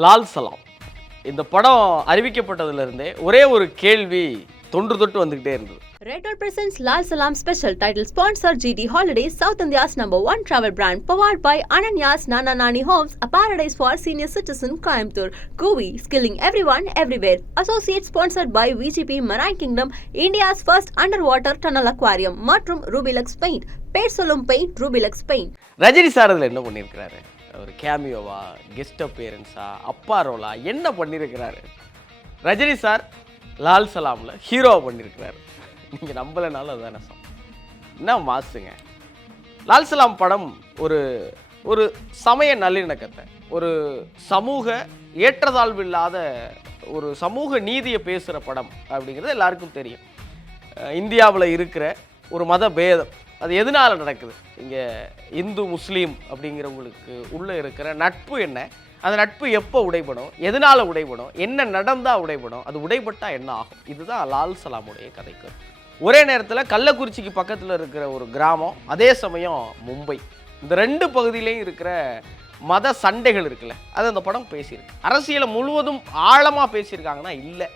லால் சலாம் இந்த படம் அறிவிக்கப்பட்டதிலிருந்தே ஒரே ஒரு கேள்வி தொட்டு வந்துகிட்டே இருந்தது. Red Dot presents Lal Salam Special title sponsor GT Holidays, South India's #1 travel brand, powered by Ananya's Nana Nani Homes, a paradise for senior citizen Coimbatore. Govi, skilling everyone everywhere. Associate sponsored by VGP Marine Kingdom, India's first underwater tunnel aquarium, மற்றும் Rubilux Paint. பேர் சொல்லும் paint Rubilux Paint. Rajini sir அதில் என்ன பண்ணியிருக்கிறாரு? ஒரு கேமியோவா, guest அப்பியரன்ஸா, அப்பா ரோலா என்ன பண்ணியிருக்கிறாரு? ரஜினி சார் லால் சலாமில் ஹீரோவை பண்ணியிருக்கிறாரு. நீங்கள் நம்பலைனாலும் அதுதான் நெசம். என்ன மாசுங்க. லால் சலாம் படம் ஒரு ஒரு சமய நல்லிணக்கத்தை, ஒரு சமூக ஏற்றத்தாழ்வு இல்லாத ஒரு சமூக நீதியை பேசுகிற படம் அப்படிங்கிறது எல்லாருக்கும் தெரியும். இந்தியாவில் இருக்கிற ஒரு மத பேதம் அது எதனால் நடக்குது? இங்கே இந்து முஸ்லீம் அப்படிங்கிறவங்களுக்கு உள்ளே இருக்கிற நட்பு என்ன, அந்த நட்பு எப்போ உடைபடும், எதனால் உடைபடும், என்ன நடந்தால் உடைபடும், அது உடைபட்டால் என்ன ஆகும்? இதுதான் லால் சலாமுடைய கதைக்கு. ஒரே நேரத்தில் கள்ளக்குறிச்சிக்கு பக்கத்தில் இருக்கிற ஒரு கிராமம், அதே சமயம் மும்பை, இந்த ரெண்டு பகுதியிலையும் இருக்கிற மத சண்டைகள் இருக்குல்ல, அது அந்த படம் பேசியிருக்கு. அரசியலை முழுவதும் ஆழமாக பேசியிருக்காங்கன்னா இல்லை.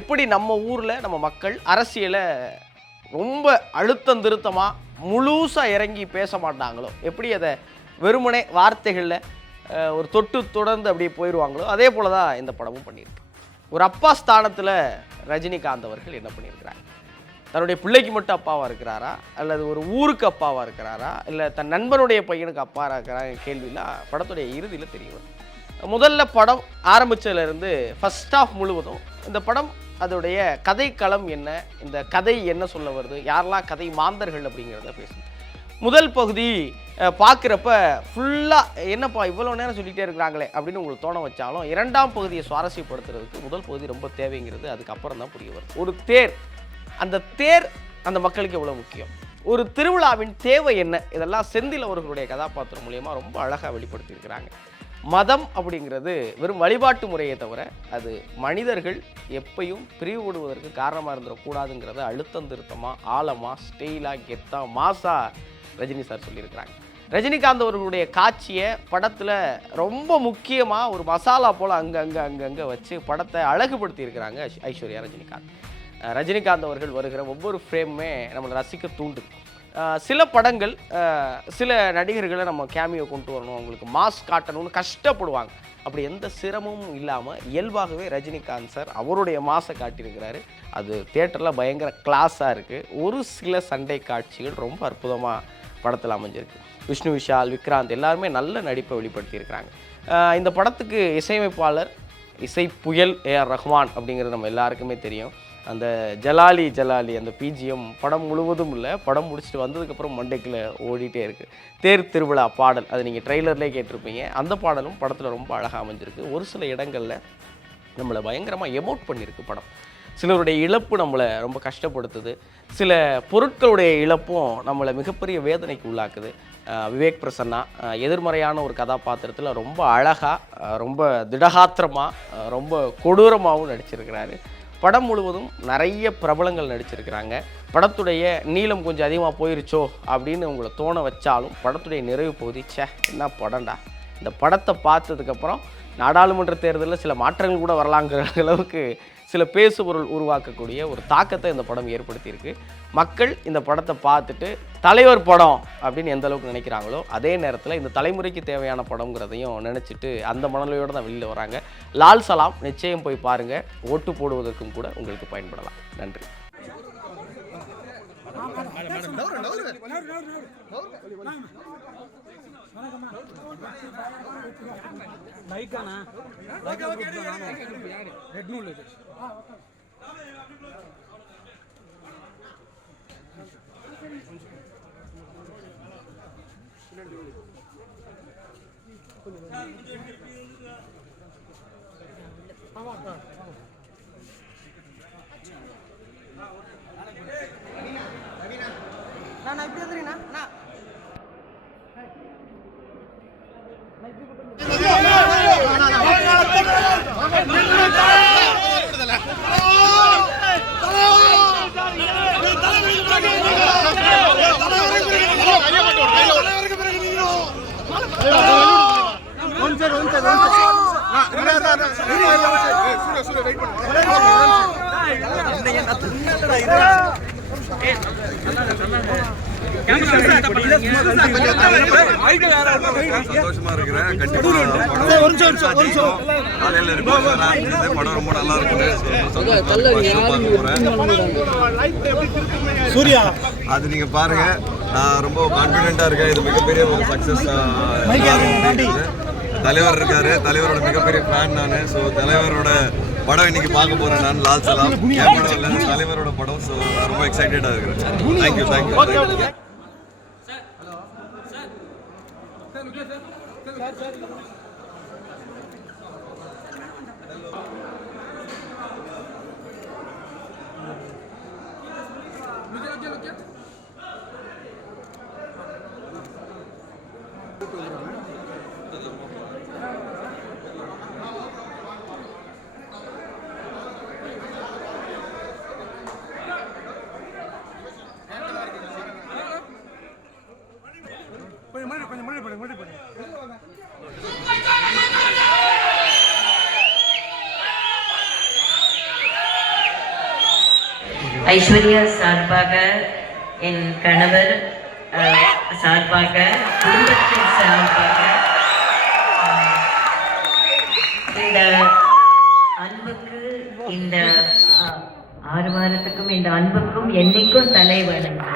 எப்படி நம்ம ஊரில் நம்ம மக்கள் அரசியலை ரொம்ப அழுத்தம் திருத்தமாக முழுசாக இறங்கி பேச மாட்டாங்களோ, எப்படி அதை வெறுமனே வார்த்தைகளில் ஒரு தொட்டு தொடர்ந்து அப்படியே போயிடுவாங்களோ, அதே போல் தான் இந்த படமும் பண்ணியிருக்கு. ஒரு அப்பா ஸ்தானத்தில் ரஜினிகாந்த் அவர்கள் என்ன பண்ணியிருக்கிறாங்க? தன்னுடைய பிள்ளைக்கு மட்டும் அப்பாவாக இருக்கிறாரா, அல்லது ஒரு ஊருக்கு அப்பாவாக இருக்கிறாரா, இல்லை தன் நண்பனுடைய பையனுக்கு அப்பாவாக இருக்கிறாங்க? கேள்விலாம் படத்துடைய இறுதியில் தெரியும். முதல்ல படம் ஆரம்பித்ததுலேருந்து ஃபஸ்ட் ஆஃப் முழுவதும் இந்த படம் அதோடைய கதைக்களம் என்ன, இந்த கதை என்ன சொல்ல வருது, யாரெல்லாம் கதை மாந்தர்கள் அப்படிங்கிறத பேசுது. முதல் பகுதி பார்க்குறப்ப ஃபுல்லாக என்னப்பா இவ்வளோ நேரம் சொல்லிகிட்டே இருக்கிறாங்களே அப்படின்னு உங்களுக்கு தோண வச்சாலும், இரண்டாம் பகுதியை சுவாரஸ்யப்படுத்துறதுக்கு முதல் பகுதி ரொம்ப தேவைங்கிறது அதுக்கப்புறம் தான் புரிய வருது. ஒரு தேர், அந்த தேர் அந்த மக்களுக்கு எவ்வளோ முக்கியம், ஒரு திருவிழாவின் தேவை என்ன, இதெல்லாம் செந்தில் அவர்களுடைய கதாபாத்திரம் மூலியமாக ரொம்ப அழகாக வெளிப்படுத்தியிருக்கிறாங்க. மதம் அப்படிங்கிறது வெறும் வழிபாட்டு முறையை தவிர அது மனிதர்கள் எப்பையும் பிரிவுபடுவதற்கு காரணமாக இருந்துடக்கூடாதுங்கிறத அழுத்தம் திருத்தமாக, ஆழமாக, ஸ்டெயிலாக, கெத்தாக, மாசாக ரஜினி சார் சொல்லியிருக்கிறாங்க. ரஜினிகாந்த் அவர்களுடைய காட்சியை படத்தில் ரொம்ப முக்கியமாக ஒரு மசாலா போல் அங்கங்கே வச்சு படத்தை அழகுபடுத்தியிருக்கிறாங்க ஐஸ்வர்யா ரஜினிகாந்த். ரஜினிகாந்த் அவர்கள் வருகிற ஒவ்வொரு ஃப்ரேமுமே நம்மளை ரசிக்க தூண்டுது. சில படங்கள் சில நடிகர்களை நம்ம கேமியோ கொண்டு வரணும், அவங்களுக்கு மாஸ் காட்டணும்னு கஷ்டப்படுவாங்க. அப்படி எந்த சிரமமும் இல்லாமல் இயல்பாகவே ரஜினிகாந்த் சார் அவருடைய மாஸை காட்டியிருக்கிறாரு. அது தியேட்டரில் பயங்கர கிளாஸாக இருக்குது. ஒரு சில சண்டை காட்சிகள் ரொம்ப அற்புதமாக படத்தில் அமைஞ்சிருக்கு. விஷ்ணு விஷால், விக்ராந்த் எல்லாருமே நல்ல நடிப்பை வெளிப்படுத்தியிருக்கிறாங்க. இந்த படத்துக்கு இசையமைப்பாளர் இசை புயல் ஏஆர் ரஹ்மான் அப்படிங்கிறது நம்ம எல்லாருக்குமே தெரியும். அந்த ஜலாலி அந்த பிஜிஎம் படம் முழுவதும் இல்லை, படம் முடிச்சுட்டு வந்ததுக்கப்புறம் மண்டைக்குள்ளே ஓடிட்டே இருக்குது. தேர் திருவிழா பாடல், அது நீங்கள் ட்ரெய்லர்லேயே கேட்டிருப்பீங்க. அந்த பாடலும் படத்தில் ரொம்ப அழகாக அமைஞ்சிருக்கு. ஒரு சில இடங்களில் நம்மளை பயங்கரமாக எமோட் பண்ணியிருக்கு படம். சிலருடைய இழப்பு நம்மளை ரொம்ப கஷ்டப்படுத்துது, சில பொருட்களுடைய இழப்பும் நம்மளை மிகப்பெரிய வேதனைக்கு உள்ளாக்குது. விவேக் பிரசன்னா எதிர்மறையான ஒரு கதாபாத்திரத்தில் ரொம்ப அழகாக, ரொம்ப திடகாத்திரமாக, ரொம்ப கொடூரமாகவும் நடிச்சிருக்கிறாரு. படம் முழுவதும் நிறைய பிரபலங்கள் நடிச்சிருக்கிறாங்க. படத்துடைய நீளம் கொஞ்சம் அதிகமாக போயிருச்சோ அப்படின்னு உங்களை தோண வச்சாலும் படத்துடைய நிறைவு பகுதி என்ன படம்டா, இந்த படத்தை பார்த்ததுக்கப்புறம் நாடாளுமன்ற தேர்தலில் சில மாற்றங்கள் கூட வரலாங்கிற அளவுக்கு சில பேசுபொருள் உருவாக்கக்கூடிய ஒரு தாக்கத்தை இந்த படம் ஏற்படுத்தியிருக்கு. மக்கள் இந்த படத்தை பார்த்துட்டு தலைவர் படம் அப்படின்னு எந்த அளவுக்கு நினைக்கிறாங்களோ, அதே நேரத்தில் இந்த தலைமுறைக்கு தேவையான படங்கிறதையும் நினச்சிட்டு அந்த மனநிலையோடு தான் வெளியில் வராங்க. லால் சலாம் நிச்சயம் போய் பாருங்கள், ஓட்டு போடுவதற்கும் கூட உங்களுக்கு பயன்படலாம். நன்றி. நான் இப்படி வந்துறீங்கண்ணா. சந்தோஷமா இருக்கிறேன். காலையில படம் ரொம்ப நல்லா இருக்குது. சூர்யா அது நீங்க பாருங்க. நான் ரொம்ப கான்பிடென்ட்டா இருக்கேன். இது மிகப்பெரிய ஒரு சக்சஸ். தலைவர் இருக்காரு, தலைவரோட மிகப்பெரிய ஃபேன் நான். ஸோ தலைவரோட படம் இன்னைக்கு பார்க்க போறேன் நான். லால் சலாம் என் படம் இல்லை, தலைவரோட படம். ஸோ ரொம்ப எக்ஸைட்டடா இருக்கிறேன். Thank you thank you. ஐஸ்வர்யா சார்பாக, என் கணவர் சார்பாக, குடும்பத்தின் சார்பாக இந்த அன்புக்கு, இந்த 6 வாரத்துக்கும் இந்த அன்புக்கும் என்னைக்கும் தலை வணங்கும்.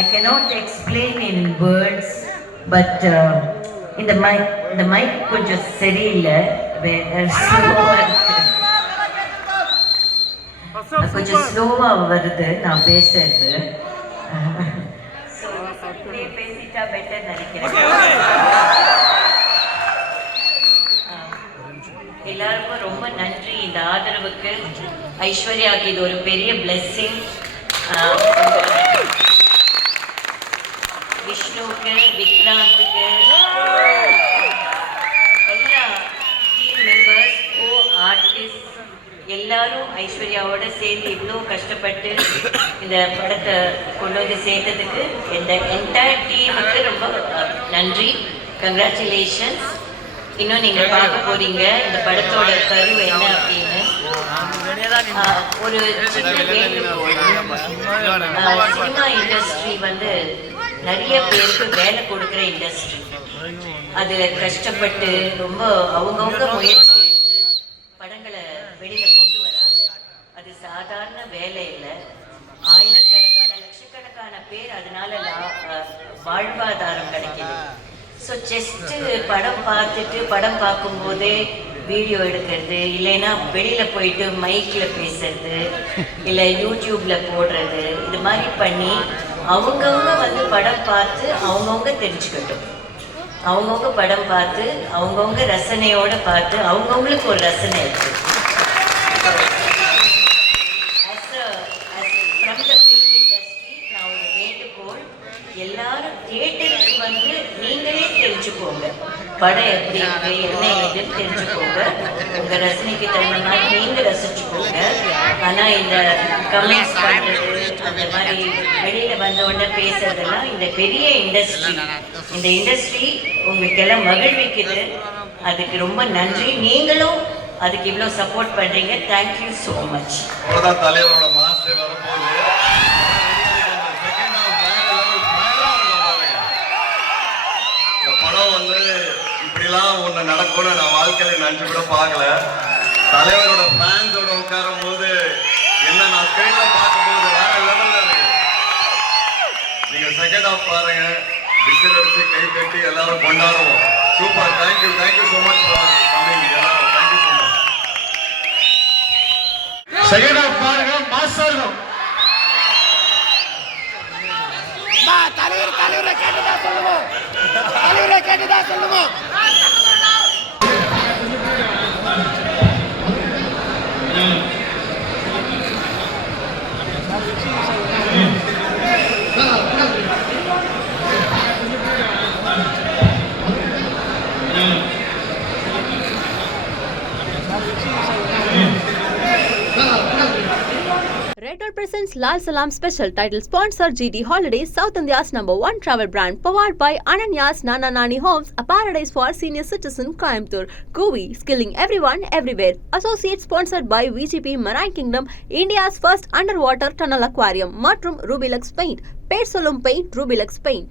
I cannot explain in words, but இந்த மைக் கொஞ்சம் சரியில்லை, கொஞ்சம் ஸ்லோவா வருது நான் பேசுறது. பேசிட்டா பெட்டர் நினைக்கிறேன். எல்லாருக்கும் ரொம்ப நன்றி இந்த ஆதரவுக்கு. ஐஸ்வர்யாவுக்கு இது ஒரு பெரிய பிளெஸ்ஸிங். விஷ்ணுவுக்கு, விக்ராந்துக்கு, எல்லா டீம் மெம்பர்ஸ், ஆர்டிஸ்ட் எல்லாரும் ஐஸ்வர்யாவோட சேர்ந்து இவ்வளோ கஷ்டப்பட்டு இந்த படத்தை கொண்டு வந்து சேர்த்ததுக்கு இந்த என்டையர் டீமுக்கு ரொம்ப நன்றி. கங்க்ராச்சுலேஷன்ஸ். இன்னும் நீங்கள் பார்க்க போறீங்க இந்த படத்தோட கரு என்ன அப்படின்னு. ஒரு சின்ன சினிமா இண்டஸ்ட்ரி வந்து நிறைய பேருக்கு வேலை கொடுக்குற இண்டஸ்ட்ரி. அது கஷ்டப்பட்டு ரொம்ப அவங்கவுங்க முயற்சி எடுத்து படங்களை வெளியில கொண்டு வராங்க. அது சாதாரண வேலை இல்லை. ஆயிரக்கணக்கான லட்சக்கணக்கான பேர் அதனால வாழ்வாதாரம் கிடைக்குது. ஸோ ஜஸ்ட்டு படம் பார்த்துட்டு படம் பார்க்கும்போதே வீடியோ எடுக்கிறது, இல்லைன்னா வெளியில் போயிட்டு மைக்கில் பேசுறது, இல்லை யூடியூப்பில் போடுறது, இது மாதிரி பண்ணி அவங்கவுங்க வந்து படம் பார்த்து அவங்கவுங்க தெரிஞ்சுக்கட்டும். அவங்கவுங்க படம் பார்த்து அவங்கவுங்க ரசனையோடு பார்த்து அவங்கவுங்களுக்கு ஒரு ரசனை இருக்குது. எல்லாரும் தியேட்டருக்கு வந்து நீங்களே தெரிஞ்சுக்கோங்க, படம் எப்படி இருக்கு என்ன ஏதுன்னு தெரிஞ்சுக்கோங்க. உங்க ரசனைக்கு தகுந்த மாதிரி நீங்க ரசிச்சுக்கோங்க. ஆனா இந்த கமெண்ட்ஸ் பண்றது, அந்த மாதிரி வெளியில வந்த உடனே பேசுறதெல்லாம் இந்த பெரிய இண்டஸ்ட்ரி. இந்த இண்டஸ்ட்ரி உங்களுக்கு எல்லாம் மகிழ்விக்குது. அதுக்கு ரொம்ப நன்றி. நீங்களும் அதுக்கு இவ்வளவு சப்போர்ட் பண்றீங்க. Thank you so much. தலைவரோட மாஸ்டர் வரும்போது படம் வந்து இப்படிலாம் ஒன்று நடக்கும்னு நான் வாழ்க்கையில நினைச்சு கூட பார்க்கல. தலைவரோட ஃபேன்ஸோட உட்காரும் போது என்ன நான் ஸ்கிரீன்ல பார்க்கும்போது வேற லெவல்ல இருக்கு. நீங்க செகண்ட் ஹாஃப் பாருங்க, விசில் அடிச்சு கை கட்டி எல்லாரும் கொண்டாடுவோம். Super. Thank you so much for coming எல்லாரும். Thank you so much. Second half பாருங்க, மாஸ்டர் இருக்கும். தலைவரை கேட்டுதான் சொல்லுவோம். தலைவரை கேட்டுதான் சொல்லுவோம். Red Dot presents Presents Lal Salam Special Title Sponsor GT Holidays, South India's #1 travel brand, powered by Ananya's Nana Nani Homes, a paradise for senior citizen, Coimbatore. Govi, skilling everyone, everywhere. Associate sponsored by VGP Marine Kingdom, India's first underwater tunnel aquarium, மற்றும் Rubilux Paint. பேர் சொல்லும் paint Rubilux Paint.